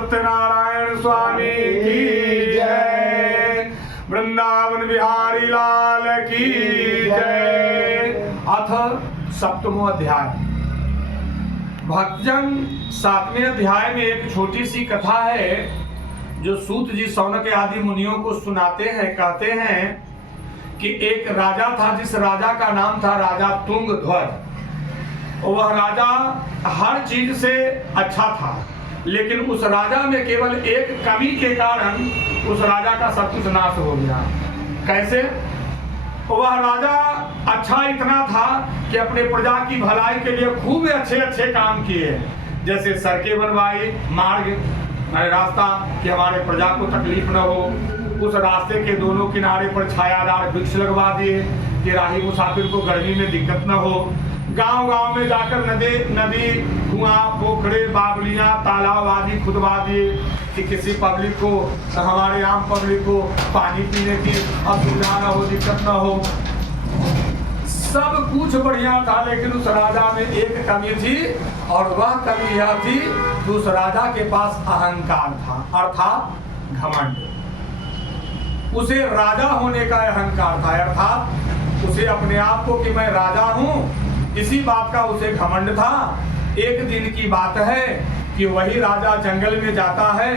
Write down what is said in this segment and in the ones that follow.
सत्यनारायण स्वामी की जय। वृंदावन बिहारी लाल की जय। अथ सप्तमो अध्याय। भक्तजन, 7वें अध्याय में एक छोटी सी कथा है जो सूत जी शौनक आदि मुनियों को सुनाते हैं। कहते हैं कि एक राजा था, जिस राजा का नाम था राजा तुंगध्वज। वह राजा हर चीज से अच्छा था, लेकिन उस राजा में केवल एक कमी के कारण उस राजा का सब कुछ नाश हो गया। कैसे? वह राजा अच्छा इतना था कि अपने प्रजा की भलाई के लिए खूब अच्छे अच्छे काम किए, जैसे सड़कें बनवाई, मार्ग रास्ता कि हमारे प्रजा को तकलीफ न हो। उस रास्ते के दोनों किनारे पर छायादार वृक्ष लगवा दिए कि राही मुसाफिर को गर्मी में दिक्कत न हो। गांव गांव में जाकर नदी कुआं, पोखरे, बावलियां, तालाब आदि खुदवा दिए कि किसी पब्लिक को, हमारे आम पब्लिक को पानी पीने की असुविधा न हो, दिक्कत न हो। सब कुछ बढ़िया था, लेकिन उस राजा में एक कमी थी, और वह कमी यह थी कि उस राजा के पास अहंकार था, अर्थात घमंड। उसे राजा होने का अहंकार था, अर्थात उसे अपने आप को कि मैं राजा हूं, इसी बात का उसे घमंड था। एक दिन की बात है कि वही राजा जंगल में जाता है,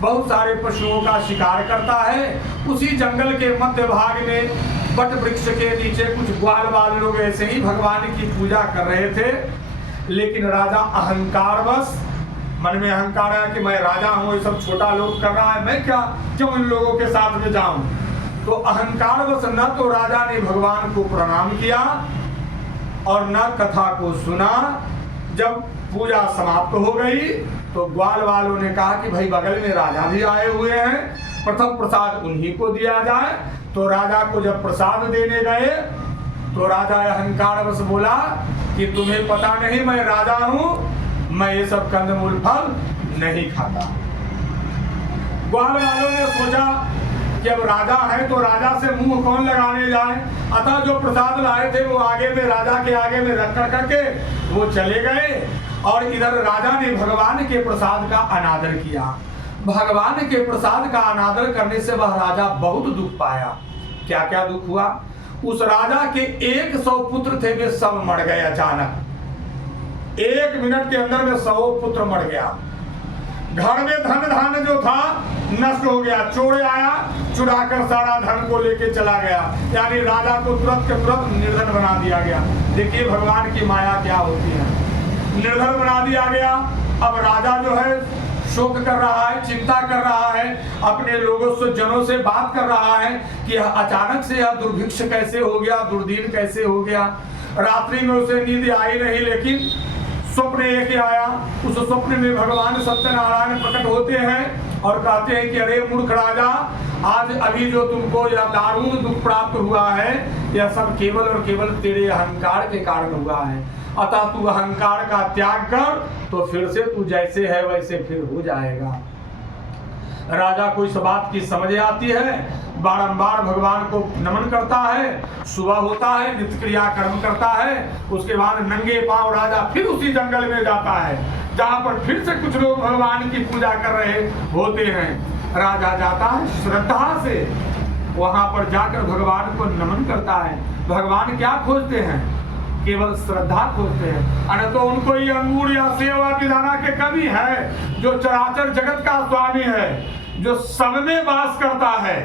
बहुत सारे पशुओं का शिकार करता है। उसी जंगल के मध्य भाग में बट वृक्ष के नीचे कुछ ग्वाल बाल लोग ऐसे ही भगवान की पूजा कर रहे थे, लेकिन राजा अहंकारवश, मन में अहंकार है कि मैं राजा हूँ, ये सब छोटा लोग कर रहा है, मैं क्यों इन लोगों के साथ में जाऊं। तो अहंकारवश न तो राजा ने भगवान को प्रणाम किया और न कथा को सुना। जब पूजा समाप्त हो गई तो ग्वाल वालों ने कहा कि भाई बगल में राजा भी आए हुए हैं, प्रथम प्रसाद उन्हीं को दिया जाए। तो राजा को जब प्रसाद देने गए तो राजा अहंकारवश बोला कि तुम्हें पता नहीं मैं राजा हूं, मैं ये सब कंदमूल फल नहीं खाता। ग्वाल वालों ने सोचा कि अब राजा है तो राजा से मुंह कौन लगाने जाए, अतः जो प्रसाद लाए थे वो आगे में, राजा के आगे में रख करके वो चले गए। और इधर राजा ने भगवान के प्रसाद का अनादर किया। भगवान के प्रसाद का अनादर करने से वह राजा बहुत दुख पाया। क्या क्या दुख हुआ? उस राजा के 100 पुत्र थे, वे सब मर गए अचानक। 1 मिनट के अंदर में 100 पुत्र मर गया। घर में धन धान जो था नष्ट हो गया, चोर आया, चुराकर सारा धन को लेके चला गया, यानी राजा को तुरंत के तुरंत निर्धन बना दिया गया। देखिए भगवान की माया क्या होती है, निर्धन बना दिया गया। अब राजा जो है शोक कर रहा है, चिंता कर रहा है, अपने लोगों से, जनों से बात कर रहा है कि अचानक से यह दुर्भिक्ष कैसे हो गया, दुर्दिन कैसे हो गया। रात्रि में उसे नींद आई नहीं, लेकिन स्वप्न एक आया। उस स्वप्न में भगवान सत्यनारायण प्रकट होते हैं और कहते हैं कि अरे मूर्ख राजा, आज अभी जो तुमको यह दारुण दुख प्राप्त हुआ है, यह सब केवल और केवल तेरे अहंकार के कारण हुआ है। अतः तू अहंकार का त्याग कर, तो फिर से तू जैसे है वैसे फिर हो जाएगा। राजा को इस बात की समझ आती है, बारंबार भगवान को नमन करता है। सुबह होता है, नित्य क्रिया कर्म करता है, उसके बाद नंगे पांव राजा फिर उसी जंगल में जाता है जहां पर फिर से कुछ लोग भगवान की पूजा कर रहे होते हैं। राजा जाता है श्रद्धा से, वहां पर जाकर भगवान को नमन करता है। भगवान क्या खोजते हैं? केवल श्रद्धा खोजते हैं। अरे तो उनको ये अंगूर या सेव खिलाना के कमी है, जो चराचर जगत का स्वामी है, जो सब में वास करता है।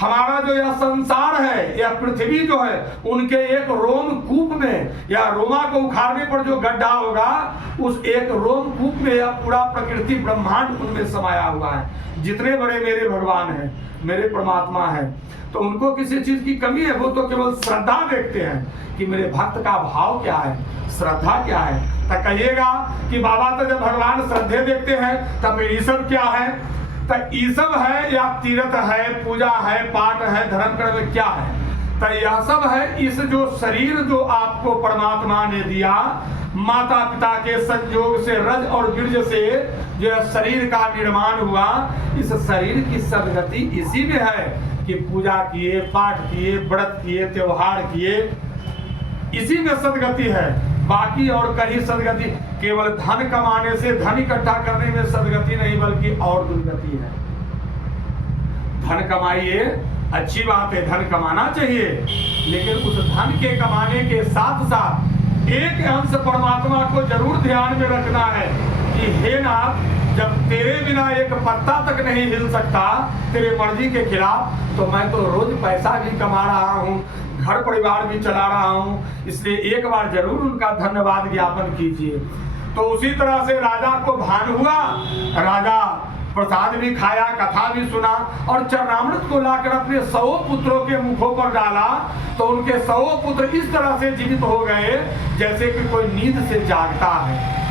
हमारा जो यह संसार है, यह पृथ्वी जो है, उनके एक रोमकूप में, या रोमा को उखाड़ने पर जो गड्ढा होगा, उस एक रोमकूप में यह पूरा प्रकृति ब्रह्मांड उनमें समाया हुआ है। जितने बड़े मेरे भगवान हैं, मेरे परमात्मा है, तो उनको किसी चीज की कमी है? वो तो केवल श्रद्धा देखते हैं कि मेरे भक्त का भाव क्या है, श्रद्धा क्या है। तो कहिएगा कि बाबा तो जब भगवान श्रद्धे देखते हैं तब ईश्वर क्या है? तो ईश्वर है या तीर्थ है, पूजा है, पाठ है, धर्म कर्म क्या है? तो यह सब है इस जो शरीर जो आपको परमात्मा ने दिया, माता पिता के संयोग से, रज और बीज से जो शरीर का निर्माण हुआ, इस शरीर की सदगति इसी में है कि पूजा किए, पाठ किए, व्रत किए, त्योहार किए, इसी में सदगति है। बाकी और कहीं सदगति केवल धन कमाने से, धन इकट्ठा करने में सदगति नहीं बल्कि और दुर्गति है। धन कमाइए, अच्छी बात है, धन कमाना चाहिए, लेकिन उस धन के कमाने के साथ साथ एक अंश परमात्मा को जरूर ध्यान में रखना है कि हे नाथ, जब तेरे बिना एक पत्ता तक नहीं हिल सकता तेरे मर्जी के खिलाफ, तो मैं तो रोज पैसा भी कमा रहा हूँ, घर परिवार भी चला रहा हूँ, इसलिए एक बार जरूर उनका धन्यवाद ज्ञापन कीजिए। तो उसी तरह से राजा को भान हुआ, राजा प्रसाद भी खाया, कथा भी सुना और चरणामृत को लाकर अपने 100 पुत्रों के मुखों पर डाला, तो उनके 100 पुत्र इस तरह से जीवित हो गए जैसे कि कोई नींद से जागता है।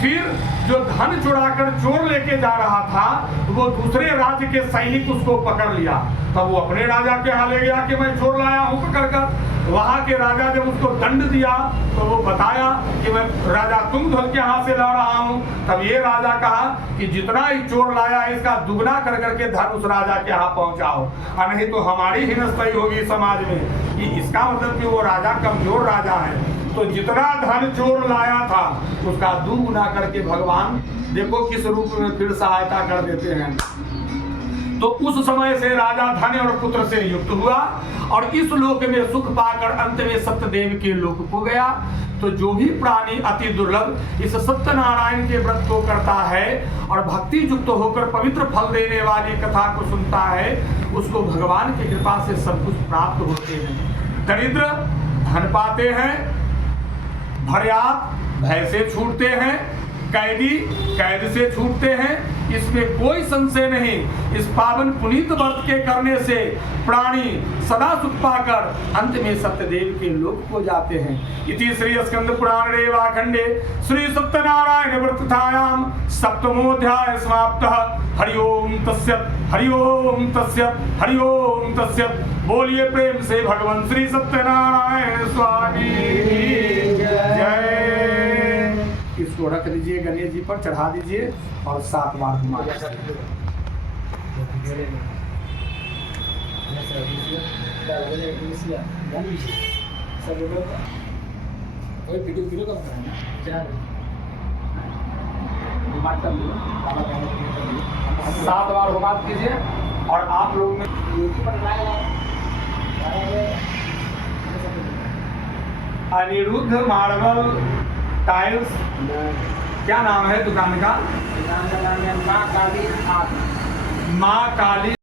फिर जो धन चुराकर चोर लेके जा रहा था, वो दूसरे राज्य के सैनिक उसको पकड़ लिया। तब वो अपने राजा के यहाँ ले गया कि मैं चोर लाया हूँ पकड़कर। वहां के राजा जब उसको दंड दिया तो वो बताया कि मैं राजा तुंगध्वज के यहाँ से ला रहा हूँ। तब ये राजा कहा कि जितना ही चोर लाया है इसका दुगना कर करके धन उस राजा के यहाँ पहुँचाओ, और नहीं तो हमारी हिनस्ताई होगी समाज में कि इसका मतलब कि वो राजा कमजोर राजा है। तो जितना धन चोर लाया था उसका दुगुना करके भगवान देखो किस रूप में फिर सहायता कर देते हैं। तो उस समय से राजा धन और पुत्र से युक्त हुआ और इस लोक में सुख पाकर अंत में सत्यदेव के लोक को गया। तो जो भी प्राणी अति दुर्लभ इस सत्यनारायण के व्रत को करता है और भक्ति युक्त होकर पवित्र फल देने वाली कथा को सुनता है, उसको भगवान की कृपा से सब कुछ प्राप्त होते हैं। दरिद्र धन पाते हैं, भर्यात भय से छूटते हैं, कैदी कैद से छूटते हैं, इसमें कोई संशय नहीं। इस पावन पुनीत व्रत के करने से प्राणी सदा सुख पाकर अंत में सत्यदेव के लोक को जाते हैं। इति श्री स्कंद पुराण रेवाखंडे श्री सत्यनारायण व्रतकथायां सप्तमोऽध्याय समाप्तः। हरि ओम तस्सत्, हरि ओम तस्सत्, हरि ओम तस्सत्। बोलिए प्रेम से भगवान श्री सत्यनारायण स्वामी जय। इसको रख दीजिए, गणेश जी पर चढ़ा दीजिए और 7 बार घुमा दीजिए। सात बार घुमा दीजिए और आप लोग में अनिरुद्ध मार्बल टाइल्स, क्या नाम है दुकान का? दुकान का नाम है माँ काली। माँ काली।